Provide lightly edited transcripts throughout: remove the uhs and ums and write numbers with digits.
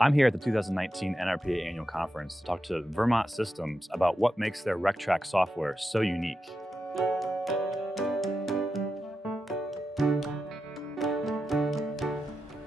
I'm here at the 2019 NRPA Annual Conference to talk to Vermont Systems about what makes their RecTrack software so unique.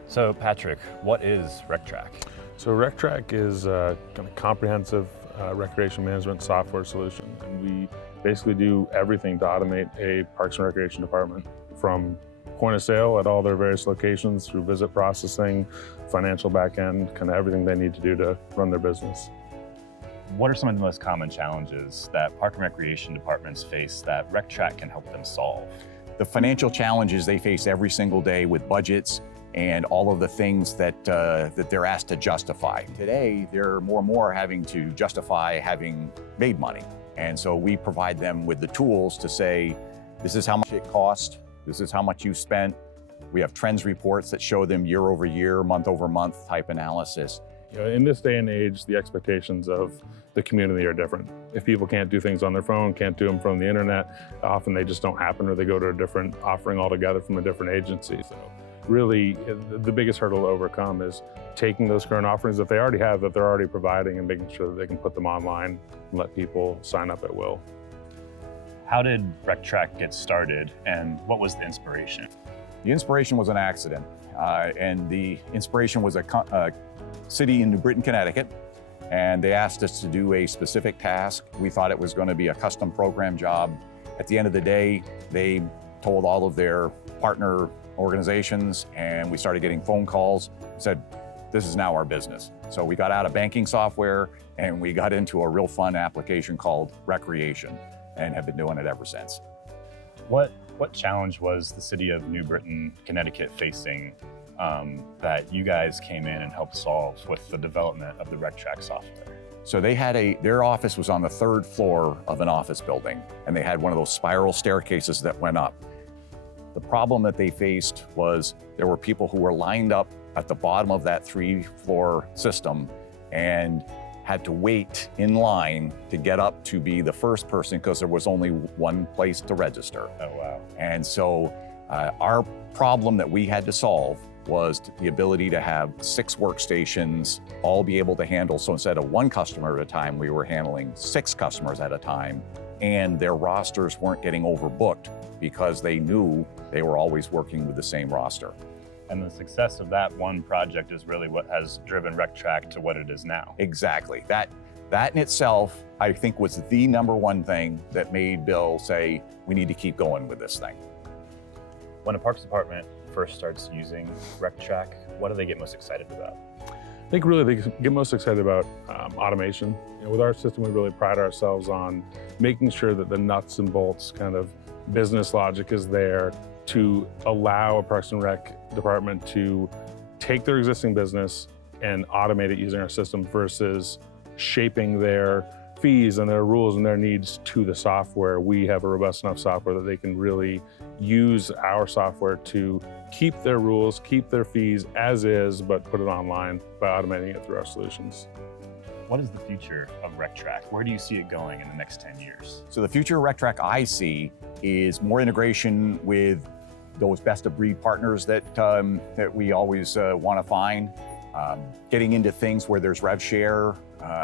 So Patrick, what is RecTrack? So RecTrack is a kind of comprehensive recreation management software solution. And we basically do everything to automate a Parks and Recreation department, from point of sale at all their various locations through visit processing, financial backend, kind of everything they need to do to run their business. What are some of the most common challenges that Park and Recreation departments face that RecTrack can help them solve? The financial challenges they face every single day with budgets and all of the things that they're asked to justify. Today, they're more and more having to justify having made money. And so we provide them with the tools to say, this is how much it cost, this is how much you spent. We have trends reports that show them year over year, month over month type analysis. You know, in this day and age, the expectations of the community are different. If people can't do things on their phone, can't do them from the internet, often they just don't happen, or they go to a different offering altogether from a different agency. So really, the biggest hurdle to overcome is taking those current offerings that they already have, that they're already providing, and making sure that they can put them online and let people sign up at will. How did RecTrack get started, and what was the inspiration? The inspiration was an accident, and the inspiration was a city in New Britain, Connecticut, and they asked us to do a specific task. We thought it was going to be a custom program job. At the end of the day, they told all of their partner organizations, and we started getting phone calls, said, this is now our business. So we got out of banking software and we got into a real fun application called Recreation, and have been doing it ever since. What challenge was the city of New Britain, Connecticut facing that you guys came in and helped solve with the development of the RecTrack software? So they had their office was on the third floor of an office building, and they had one of those spiral staircases that went up. The problem that they faced was there were people who were lined up at the bottom of that 3-floor system and had to wait in line to get up to be the first person, because there was only one place to register. Oh, wow. And so our problem that we had to solve was the ability to have 6 workstations, all be able to handle. So instead of 1 customer at a time, we were handling 6 customers at a time, and their rosters weren't getting overbooked because they knew they were always working with the same roster. And the success of that one project is really what has driven RecTrack to what it is now. Exactly. That in itself, I think, was the #1 thing that made Bill say, we need to keep going with this thing. When a parks department first starts using RecTrack, what do they get most excited about? I think really they get most excited about automation. You know, with our system, we really pride ourselves on making sure that the nuts and bolts kind of business logic is there to allow a Parks and Rec department to take their existing business and automate it using our system, versus shaping their fees and their rules and their needs to the software. We have a robust enough software that they can really use our software to keep their rules, keep their fees as is, but put it online by automating it through our solutions. What is the future of RecTrack? Where do you see it going in the next 10 years? So the future of RecTrack I see is more integration with those best of breed partners that we always want to find. Getting into things where there's rev share,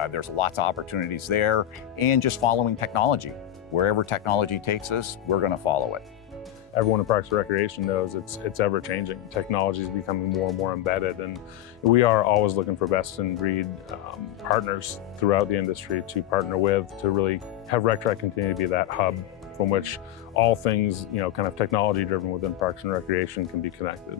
there's lots of opportunities there, and just following technology. Wherever technology takes us, we're going to follow it. Everyone in Parks and Recreation knows it's ever changing. Technology is becoming more and more embedded, and we are always looking for best in breed partners throughout the industry to partner with, to really have RecTrack continue to be that hub from which all things, kind of technology driven within Parks and Recreation can be connected.